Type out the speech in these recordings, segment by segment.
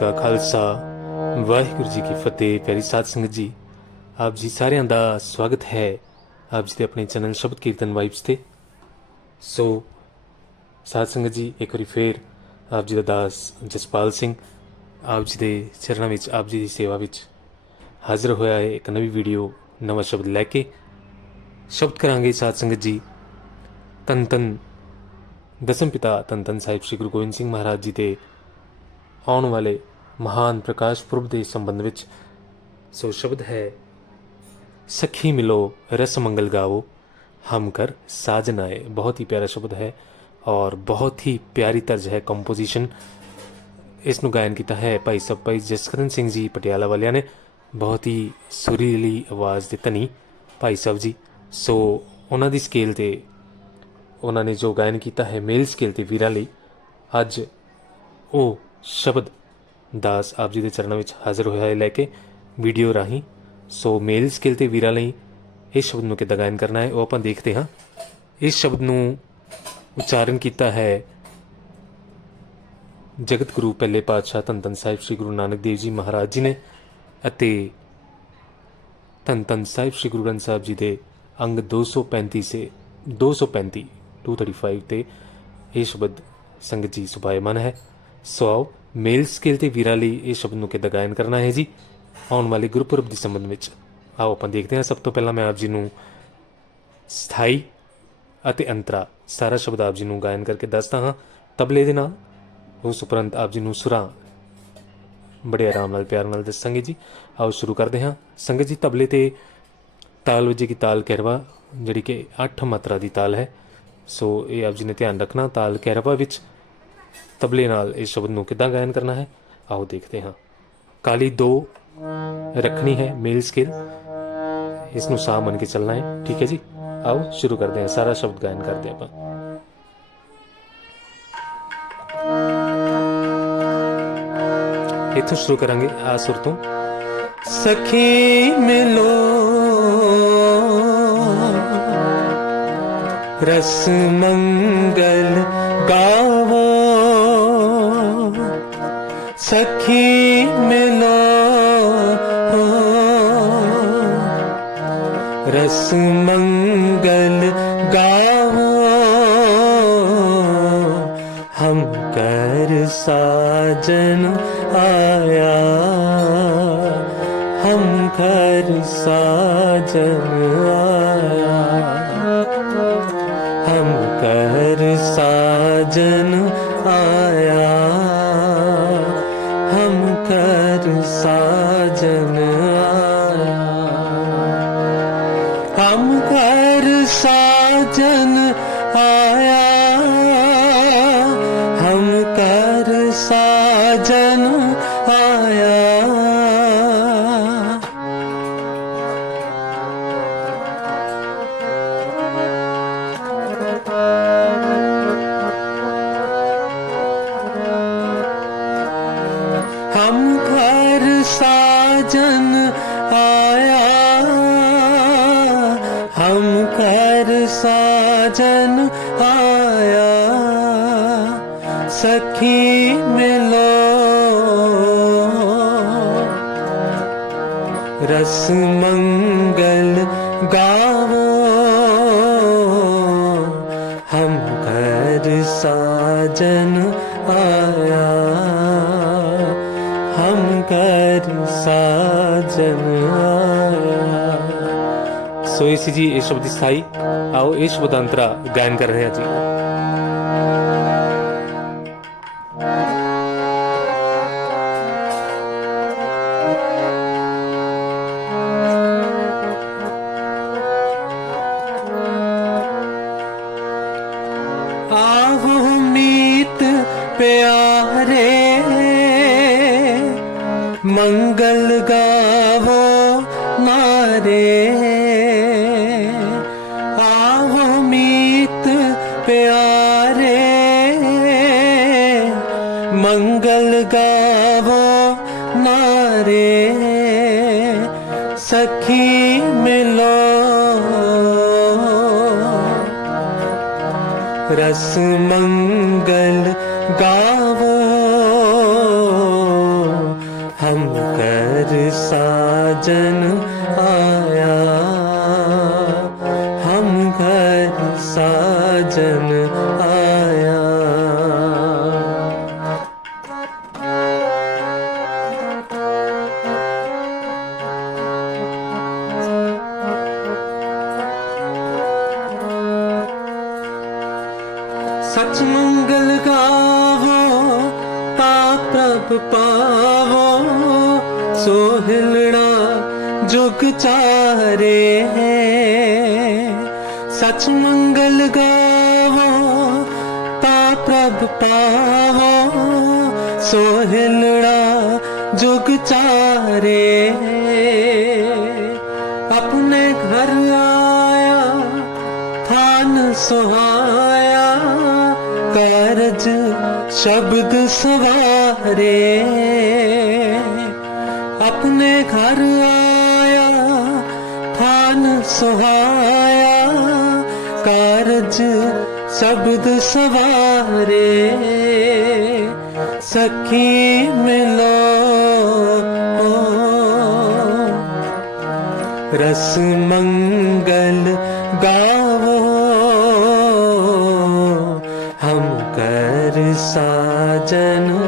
ਕਾ ਖਾਲਸਾ। ਵਾਹਿਗੁਰੂ ਜੀ ਕੀ ਫਤਿਹ, ਪਿਆਰੀ ਸਾਧ ਸੰਗਤ ਜੀ। ਆਪ ਜੀ ਸਾਰਿਆਂ ਦਾ ਸਵਾਗਤ ਹੈ ਆਪ ਜੀ ਦੇ ਆਪਣੇ ਚੈਨਲ ਸ਼ਬਦ ਕੀਰਤਨ ਵਾਈਬਸ ਤੇ। ਸੋ ਸਾਧ ਸੰਗਤ ਜੀ, ਇੱਕ ਵਾਰੀ ਫੇਰ ਆਪ ਜੀ ਦਾ ਦਾਸ ਜਸਪਾਲ ਸਿੰਘ ਆਪ ਜੀ ਦੇ ਚਰਨਾਂ ਵਿੱਚ, ਆਪ ਜੀ ਦੀ ਸੇਵਾ ਵਿੱਚ ਹਾਜ਼ਰ ਹੋਇਆ ਹੈ ਇੱਕ ਨਵੀਂ ਵੀਡੀਓ, ਨਵਾਂ ਸ਼ਬਦ ਲੈ ਕੇ। ਸ਼ਬਦ ਕਰਾਂਗੇ ਸਾਧ ਸੰਗਤ ਜੀ, ਤਨ ਤਨ ਦਸਮ ਪਿਤਾ ਤਨ ਤਨ ਸਾਹਿਬ ਸ੍ਰੀ ਗੁਰੂ ਗੋਬਿੰਦ ਸਿੰਘ ਮਹਾਰਾਜ ਜੀ ਦੇ ਆਉਣ ਵਾਲੇ ਮਹਾਨ ਪ੍ਰਕਾਸ਼ ਪੁਰਬ ਦੇ ਸੰਬੰਧ ਵਿੱਚ ਸੋ ਸ਼ਬਦ ਹੈ, ਸਖੀ ਮਿਲੋ, ਰਸ ਮੰਗਲ ਗਾਵੋ, ਹਮ ਕਰ ਸਾਜਨਾਏ। ਬਹੁਤ ਹੀ ਪਿਆਰਾ ਸ਼ਬਦ ਹੈ ਔਰ ਬਹੁਤ ਹੀ ਪਿਆਰੀ ਤਰਜ਼ ਹੈ ਕੰਪੋਜੀਸ਼ਨ ਇਸ ਨੂੰ ਗਾਇਨ ਕੀਤਾ ਹੈ ਭਾਈ ਸਾਹਿਬ ਭਾਈ ਜਸਕਰਨ ਸਿੰਘ ਜੀ ਪਟਿਆਲਾ ਵਾਲਿਆਂ ਨੇ। ਬਹੁਤ ਹੀ ਸੁਰੀਲੀ ਆਵਾਜ਼ ਦੇ ਧਨੀ ਭਾਈ ਸਾਹਿਬ ਜੀ। ਸੋ ਉਹਨਾਂ ਦੀ ਸਕੇਲ ਤੇ ਉਹਨਾਂ ਨੇ ਜੋ ਗਾਇਨ ਕੀਤਾ ਹੈ ਮੇਲ ਸਕੇਲ ਤੇ ਵੀਰਾਂ ਲਈ, ਅੱਜ ਉਹ ਸ਼ਬਦ ਦਾਸ ਆਪ ਜੀ ਦੇ ਚਰਨਾਂ ਵਿੱਚ ਹਾਜ਼ਰ ਹੋਇਆ ਹੈ ਲੈ ਕੇ ਵੀਡੀਓ ਰਾਹੀਂ। ਸੋ ਮੇਲ ਸਕਿੱਲ ਤੇ ਵੀਰਾਂ ਲਈ ਇਸ ਸ਼ਬਦ ਨੂੰ ਕਿੱਦਾਂ ਗਾਇਨ ਕਰਨਾ ਹੈ, ਉਹ ਆਪਾਂ ਦੇਖਦੇ ਹਾਂ। ਇਸ ਸ਼ਬਦ ਨੂੰ ਉਚਾਰਨ ਕੀਤਾ ਹੈ ਜਗਤ ਗੁਰੂ ਪਹਿਲੇ ਪਾਤਸ਼ਾਹ ਧੰਨ ਧੰਨ ਸਾਹਿਬ ਸ੍ਰੀ ਗੁਰੂ ਨਾਨਕ ਦੇਵ ਜੀ ਮਹਾਰਾਜ ਜੀ ਨੇ ਅਤੇ ਧੰਨ ਧੰਨ ਸਾਹਿਬ ਸ੍ਰੀ ਗੁਰੂ ਗ੍ਰੰਥ ਸਾਹਿਬ ਜੀ ਦੇ ਅੰਗ 235 ਸੇ 235 235 ਤੇ ਇਹ ਸ਼ਬਦ ਸੰਗਤ ਜੀ ਸੁਭਾਇਮਾਨ ਹੈ। ਸੋ ਆਓ, ਮੇਲ ਸਕੇਲ ਤੇ ਵੀਰਾਂ ਲਈ ਇਹ ਸ਼ਬਦ ਨੂੰ ਕਿੱਦਾਂ ਗਾਇਨ ਕਰਨਾ ਹੈ ਜੀ? ਆਉਣ ਵਾਲੇ ਗੁਰਪੁਰਬ ਦੇ ਸੰਬੰਧ ਵਿੱਚ। ਆਓ, ਆਪਾਂ ਦੇਖਦੇ ਹਾਂ ਸਭ ਤੋਂ ਪਹਿਲਾਂ ਮੈਂ ਆਪ ਜੀ ਨੂੰ ਸਥਾਈ ਅਤੇ ਅੰਤਰਾ ਸਾਰਾ ਸ਼ਬਦ ਆਪ ਜੀ ਨੂੰ ਗਾਇਨ ਕਰਕੇ ਦੱਸਦਾ ਹਾਂ। ਤਬਲੇ ਦੇ ਨਾਲ, ਉਸ ਉਪਰੰਤ ਆਪ ਜੀ ਨੂੰ ਸੁਰਾਂ ਬੜੇ ਆਰਾਮ ਨਾਲ, ਪਿਆਰ ਨਾਲ ਦੱਸਾਂਗੇ ਜੀ। ਆਓ, ਸ਼ੁਰੂ ਕਰਦੇ ਹਾਂ। ਸੰਗਤ ਜੀ, ਤਬਲੇ ਤੇ ਤਾਲ ਵਜੇ ਕੀ ਤਾਲ ਕਹਿਰਵਾ, ਜਿਹੜੀ ਕਿ 8 ਮਾਤਰਾ ਦੀ ਤਾਲ ਹੈ। ਸੋ ਇਹ ਆਪ ਜੀ ਨੇ ਧਿਆਨ ਰੱਖਣਾ, ਤਾਲ ਕਹਿਰਵਾ ਵਿੱਚ ਤਬਲੇ ਨਾਲ ਇਸ ਸ਼ਬਦ ਨੂੰ ਕਿੱਦਾਂ ਗਾਇਨ ਕਰਨਾ ਹੈ? ਆਓ ਦੇਖਦੇ ਹਾਂ। ਕਾਲੀ ਦੋ ਰੱਖਣੀ ਹੈ ਮੇਲ ਸਕੇਲ। ਇਸ ਨੂੰ ਸਾਹ ਮੰਨ ਕੇ ਚੱਲਣਾ ਹੈ। ਠੀਕ ਹੈ ਜੀ? ਆਓ ਸ਼ੁਰੂ ਕਰਦੇ ਹਾਂ। ਸਾਰਾ ਸ਼ਬਦ ਗਾਇਨ ਕਰਦੇ ਆਪਾਂ। ਇੱਥੋਂ ਸ਼ੁਰੂ ਕਰਾਂਗੇ ਆ ਸੁਰ ਤੋਂ। ਸਖੀ ਮਿਲੋ। ਰਸ ਮੰਗਲ ਗਾਵੋ ਸਖੀ ਮਿਲੋ ਰਸ ਮੰਗਲ ਗਾਵੋ ਹਮ ਕਰ ਸਾਜਨ ਆਇਆ ਹਮ ਕਰ ਸਾਜਨ ਸਾਜਨ ਆਇਆ ਹੀ ਮਿਲੋ ਰਸ ਮੰਗਲ ਗਾਵੋ ਹਮ ਕਰ ਸਾਜਨ ਆਇਆ ਹਮ ਕਰ ਸਾਜਨ ਆਇਆ ਸੋ ਇਸ ਜੀ ਇਹ ਸ਼ਬਦ ਸਾਈ ਆਓ ਇਹ ਸ਼ਬਦ ਅੰਤਰਾ ਗਾਇਨ ਕਰ ਰਹੇ ਜੀ रस मङ्गल गाव साजन ਪ੍ਰਭ ਪਾਵੋ ਸੋਹਿਲਣਾ ਜੁਗ ਚਾਰੇ ਹੈ। ਸਚ ਮੰਗਲ ਗਾਵੋ ਤਾ ਪ੍ਰਭ ਪਾਵੋ ਸੋਹਿਲਣਾ ਜੁਗ ਚਾਰੇ ਆਪਣੇ ਘਰ ਆਇਆ, ਥਾਨ ਸੁਹਾਇਆ, ਕਰਜ਼ ਸ਼ਬਦ ਸਵਾ ਰੇ ਆਪਣੇ ਘਰ ਆਇਆ, ਥਾਨ ਸੁਹਾਇਆ। ਕਾਰਜ ਸ਼ਬਦ ਸਵਾਰੇ। ਸਖੀ ਮਿਲੋ। ਰਸ ਮੰਗਲ ਗਾਵੋ। ਹਮ ਕਰ ਸਾਜਨ।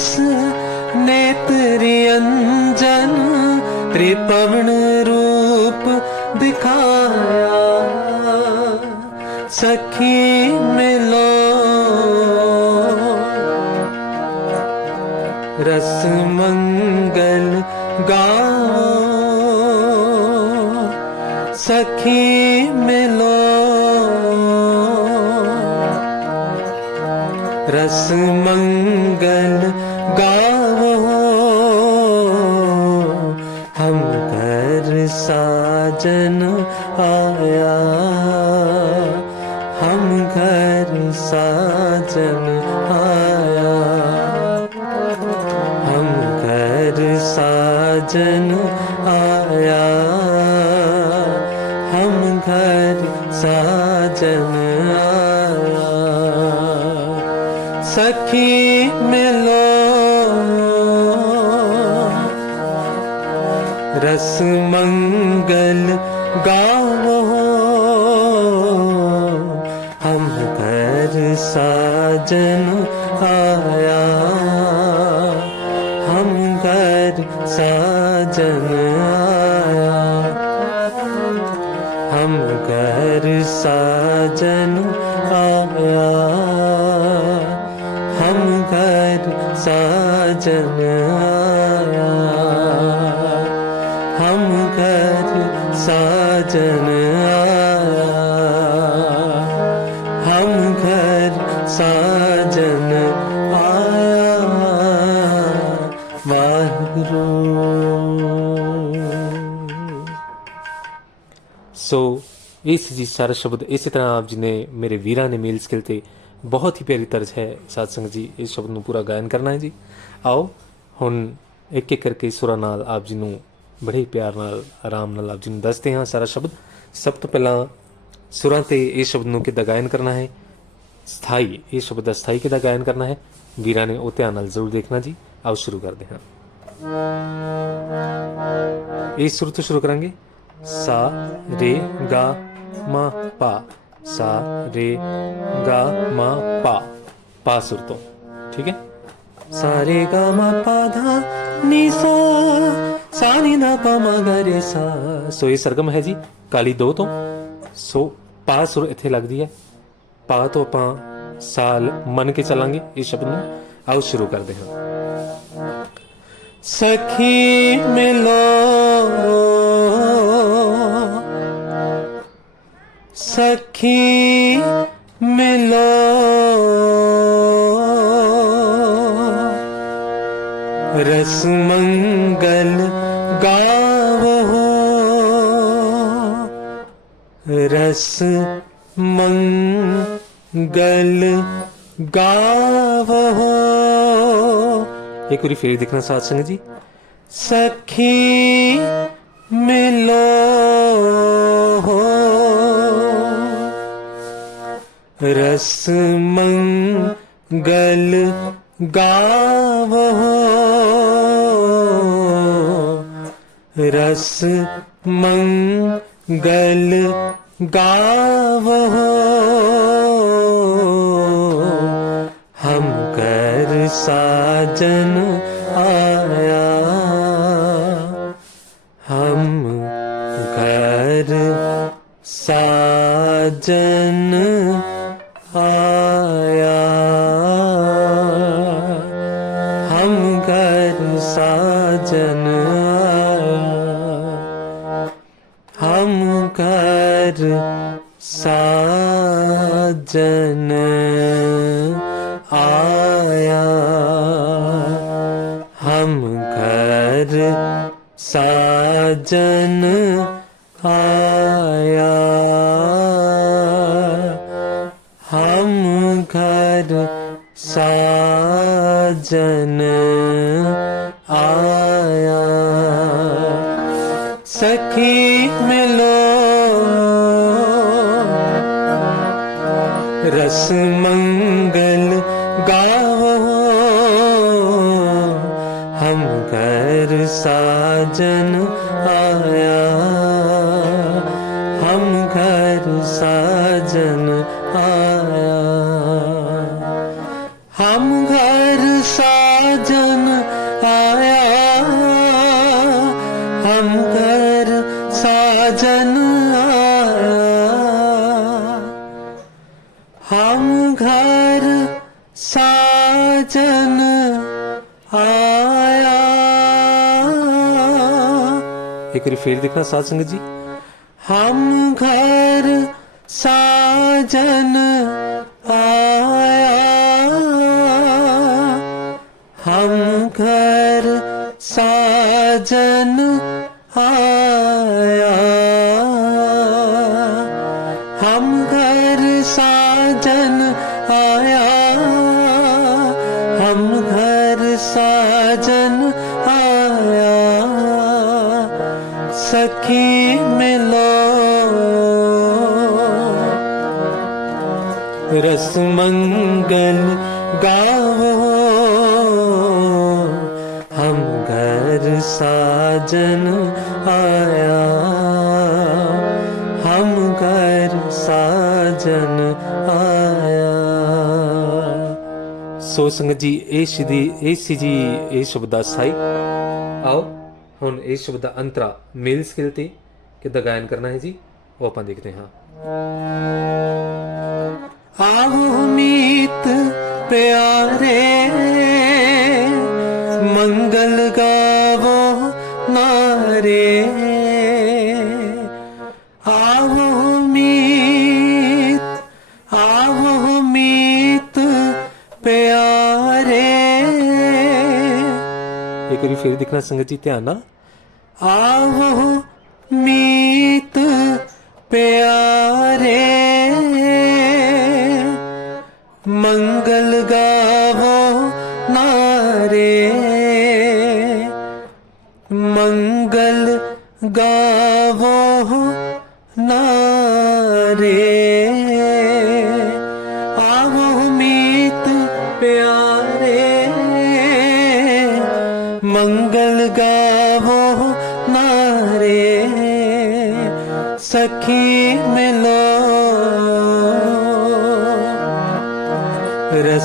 ਦਰਸ ਨੇਤਰ ਅੰਜਨ ਤ੍ਰਿਪਵਨ ਰੂਪ ਦਿਖਾਇਆ। ਸਖੀ ਮਿਲੋ। ਰਸ ਮੰਗਲ ਗਾਓ। ਸਖੀ ਹਰ ਸਾਜਨ ਆਇਆ ਹਮ ਘਰ ਸਾਜਨ ਆਇਆ ਹਮ ਘਰ ਸਾਜਨ ਆਇਆ ਹਮ ਘਰ ਸਾਜਨ ਆਇਆ ਸਖੀ যেন ਵਾਹਿਗੁਰੂ ਸੋ ਇਸ ਜੀ ਸਾਰਾ ਸ਼ਬਦ ਇਸੇ ਤਰ੍ਹਾਂ ਆਪ ਜੀ ਨੇ ਮੇਰੇ ਵੀਰਾਂ ਨੇ ਮੇਲ ਸਕਿੱਲ ਤੇ ਬਹੁਤ ਹੀ ਪਿਆਰੀ ਤਰਜ਼ ਹੈ ਸਾਧ ਸੰਗਤ ਜੀ, ਇਸ ਸ਼ਬਦ ਨੂੰ ਪੂਰਾ ਗਾਇਨ ਕਰਨਾ ਹੈ ਜੀ। ਆਓ, ਹੁਣ ਇੱਕ ਇੱਕ ਕਰਕੇ ਸੁਰਾਂ ਨਾਲ ਆਪ ਜੀ ਨੂੰ ਬੜੇ ਹੀ ਪਿਆਰ ਨਾਲ, ਆਰਾਮ ਨਾਲ ਆਪ ਜੀ ਨੂੰ ਦੱਸਦੇ ਹਾਂ ਸਾਰਾ ਸ਼ਬਦ। ਸਭ ਤੋਂ ਪਹਿਲਾਂ ਸੁਰਾਂ ਤੇ ਇਸ ਸ਼ਬਦ ਨੂੰ ਕਿੱਦਾਂ ਗਾਇਨ ਕਰਨਾ ਹੈ? ਸਥਾਈ, ਇਹ ਸ਼ਬਦ ਦਾ ਸਥਾਈ ਕਿੱਦਾਂ ਗਾਇਨ ਕਰਨਾ ਹੈ? ਵੀਰਾਂ ਨੇ ਉਹ ਧਿਆਨ ਨਾਲ ਜ਼ਰੂਰ ਦੇਖਣਾ ਜੀ। ਆਓ, ਸ਼ੁਰੂ ਕਰਦੇ ਹਾਂ। ਇਸ ਸੁਰ ਤੋਂ ਸ਼ੁਰੂ ਕਰਾਂਗੇ। ਸਾ, ਰੇ, ਗਾ, ਮਾ, ਪਾ। ਸਾ, ਰੇ, ਗਾ, ਮਾ, ਪਾ। ਪਾ ਸੁਰ ਤੋਂ। ਠੀਕ ਹੈ? ਸਾ, ਰੇ, ਗਾ, ਮਾ, ਪਾ ਧਾ, ਨੀ, ਸਾ। ਸਾ, ਨੀ, ਨਾ, ਪਾ, ਮਾ, ਗਾ, ਰੇ, ਸਾ। ਸੋ, ਇਹ ਸਰਗਮ ਹੈ ਜੀ, ਕਾਲੀ ਦੋ ਤੋਂ। ਸੋ, ਪਾ ਸੁਰ ਇੱਥੇ ਲੱਗਦੀ ਹੈ। ਪਾ ਤੋਂ ਆਪਾਂ ਸਾਲ ਮੰਨ ਕੇ ਚੱਲਾਂਗੇ ਇਸ ਸ਼ਬਦ ਨੂੰ। ਆਓ ਸ਼ੁਰੂ ਕਰਦੇ ਹਾਂ। सखी मिलो सखी मिलो रस मंगल गावो रस मंगल गावो ਇੱਕ ਵਾਰੀ ਫੇਰ ਦੇਖਣਾ ਸਾਧ ਸੰਗਤ ਜੀ। ਸਖੀ ਮਿਲੋ ਰਸ ਮੰਗਲ ਗਾਵੋ। ਰਸ ਮੰਗਲ ਗਾਵੋ। ਸਾਜਨ ਆਇਆ। ਹਮ ਘਰ ਸਾਜਨ ਆਇਆ। ਹਮ ਘਰ ਸਾਜਨ ਘਰ ਸਾਜਨ साजन आया हम घर साजन आया सखी मिलो रस मंगल गावो हम घर साजन ਚਰਨ ਆਇਆ। ਇੱਕ ਵਾਰੀ ਫੇਰ ਦੇਖਣਾ ਸਾਧ ਸੰਗਤ ਜੀ। ਹਮ ਘਰ ਸਾਜਨ सखी मिलो रस मंगल गावो हम घर साजन आया हम घर ਸਾਜਨ ਆਇਆ ਸੋ ਸੰਗਤ ਜੀ ਇਹ ਸ਼੍ਰੀ ਇਹ ਸੀ ਜੀ ਇਹ ਸ਼ਬਦ ਦਾ ਸਾਈ ਆਓ ਹੁਣ ਇਹ ਸ਼ਬਦ ਦਾ ਅੰਤਰਾ ਮੇਲ ਸਕਿਲ ਤੇ ਕਿੱਦਾਂ ਗਾਇਨ ਕਰਨਾ ਹੈ ਜੀ? ਉਹ ਆਪਾਂ ਦੇਖਦੇ ਹਾਂ। ਆਵੋ ਮੀਤ ਵਾਰੀ ਸੰਗਤ ਜੀ ਧਿਆਨ ਨਾਲ। ਆਵੋ ਮੀਤ ਪਿਆਰੇ ਮੰਗਲ ਗਾਵੋ ਨਾਰੇ ਮੰਗਲ ਗਾਵੋ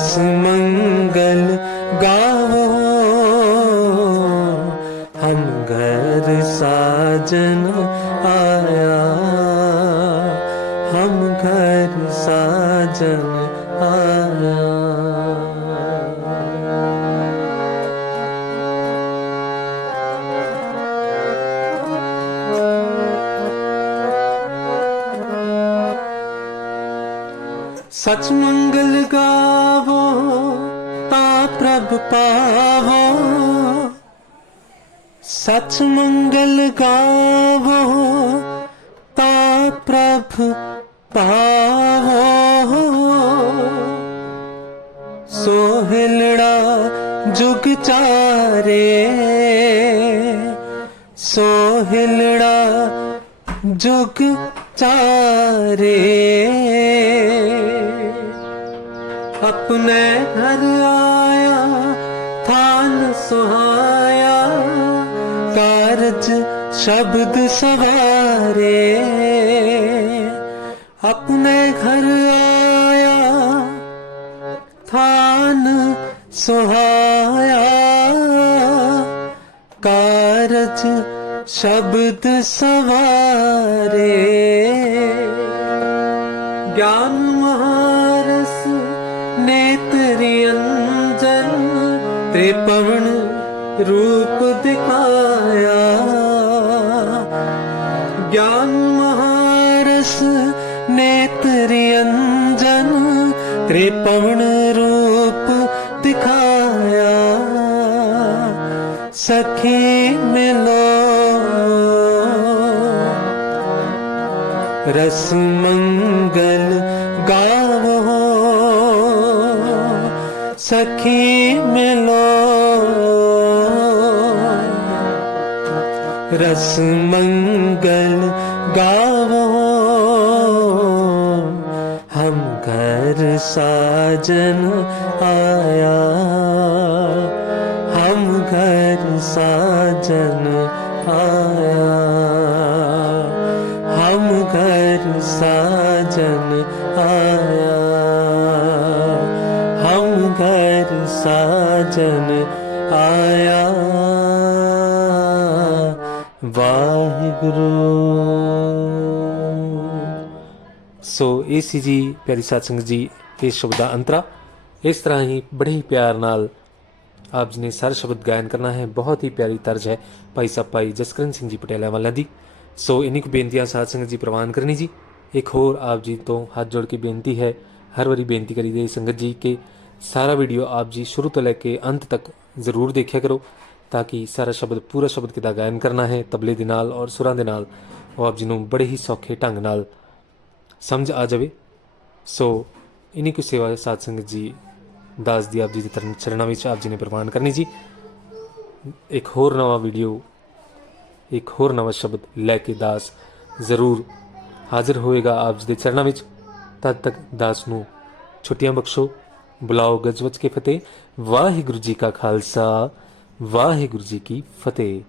ਹਸ ਮੰਗਲ ਗਾਵੋ ਹਮ ਘਰ ਸਾਜਨ ਸਚ ਮੰਗਲ ਗਾਵੋ ਤਾਂ ਪ੍ਰਭ ਪਾਵੋ ਸੋਹਿਲੜਾ ਜੁਗ ਚਾਰੇ ਸੋਹਿਲੜਾ ਜੁਗ ਚਾਰੇ। ਆਪਣੇ ਘਰ ਆਇਆ ਥਾਨ ਸੁਹਾਇਆ ਕਾਰਜ ਸ਼ਬਦ ਸਵਾਰੇ। ਆਪਣੇ ਘਰ ਆਇਆ, ਥਾਨ ਸੁਹਾਇਆ। ਕਾਰਜ ਸ਼ਬਦ ਸਵਾਰੇ। ਗਿਆਨ ਮਹਾਰਸ ਨੇਤਰੀ ਅੰਜਨ ਤੇ ਪਵਨ ਰੂਪ ਦਿਖਾ ਤੇ ਪਵਨ ਰੂਪ ਦਿਖਾਇਆ ਸਖੀ ਮਿਲੋ। ਰਸ ਮੰਗਲ ਗਾਵੋ ਸਖੀ ਮਿਲੋ। ਰਸ ਮੰਗਲ ਸਾਜਨ ਆਇਆ। ਹਮ ਘਰ ਸਾਜਨ ਆਇਆ। ਹਮ ਘਰ ਸਾਜਨ ਆਇਆ। ਹਮ ਘਰ ਸਾਜਨ ਆਇਆ। ਵਾਹਿਗੁਰੂ। ਸੋ ਇਹ ਸੀ ਜੀ, ਪਿਆਰੀ ਸਾਧ ਸੰਗਤ ਜੀ ਇਸ ਸ਼ਬਦ ਦਾ ਅੰਤਰਾ। ਇਸ ਤਰ੍ਹਾਂ ਹੀ ਬੜੇ ਹੀ ਪਿਆਰ ਨਾਲ ਆਪ ਜੀ ਨੇ ਸਾਰੇ ਸ਼ਬਦ ਗਾਇਨ ਕਰਨਾ ਹੈ। ਬਹੁਤ ਹੀ ਪਿਆਰੀ ਤਰਜ ਹੈ ਭਾਈ ਸਾਹਿਬ ਭਾਈ ਜਸਕਰਨ ਸਿੰਘ ਜੀ ਪਟਿਆਲਾ ਵਾਲਾ ਦੀ। ਸੋ ਇਨੀ ਕੁ ਬੇਨਤੀਆਂ ਸਾਧ ਸੰਗਤ ਜੀ ਪ੍ਰਵਾਨ ਕਰਨੀ ਜੀ। ਇੱਕ ਹੋਰ ਆਪ ਜੀ ਤੋਂ ਹੱਥ ਜੋੜ ਕੇ ਬੇਨਤੀ ਹੈ। ਹਰ ਵਾਰੀ ਬੇਨਤੀ ਕਰੀ ਦੇ ਸੰਗਤ ਜੀ ਕਿ ਸਾਰਾ ਵੀਡੀਓ ਆਪ ਜੀ ਸ਼ੁਰੂ ਤੋਂ ਲੈ ਕੇ ਅੰਤ ਤੱਕ ਜ਼ਰੂਰ ਦੇਖਿਆ ਕਰੋ ਤਾਂ ਕਿ ਸਾਰਾ ਸ਼ਬਦ ਪੂਰਾ ਸ਼ਬਦ ਕਿਦਾ ਗਾਇਨ ਕਰਨਾ ਹੈ, ਤਬਲੇ ਦੇ ਨਾਲ ਔਰ ਸੁਰਾਂ ਦੇ ਨਾਲ ਉਹ ਆਪ ਜੀ ਨੂੰ ਬੜੇ ਹੀ ਸੌਖੇ ਢੰਗ ਨਾਲ ਸਮਝ ਆ ਜਾਵੇ। ਸੋ ਇਨੀ ਕੁ ਸੇਵਾ ਸਾਧ ਸੰਗਤ ਜੀ, ਦਾਸ ਦੀ ਆਪ ਜੀ ਦੇ ਚਰਨ ਚਰਨਾਂ ਵਿੱਚ ਆਪ ਜੀ ਨੇ ਪ੍ਰਵਾਨ ਕਰਨੀ ਜੀ। ਇੱਕ ਹੋਰ ਨਵਾਂ ਵੀਡੀਓ ਇੱਕ ਹੋਰ ਨਵਾਂ ਸ਼ਬਦ ਲੈ ਕੇ ਦਾਸ ਜ਼ਰੂਰ ਹਾਜ਼ਰ ਹੋਏਗਾ ਆਪ ਜੀ ਦੇ ਚਰਨਾਂ ਵਿੱਚ। ਤਦ ਤੱਕ ਦਾਸ ਨੂੰ ਛੁੱਟੀਆਂ ਬਖਸ਼ੋ। ਬੁਲਾਓ ਗਜਵਜ ਕੇ ਫਤਿਹ। ਵਾਹਿਗੁਰੂ ਜੀ ਕਾ ਖਾਲਸਾ, ਵਾਹਿਗੁਰੂ ਜੀ ਕੀ ਫਤਿਹ।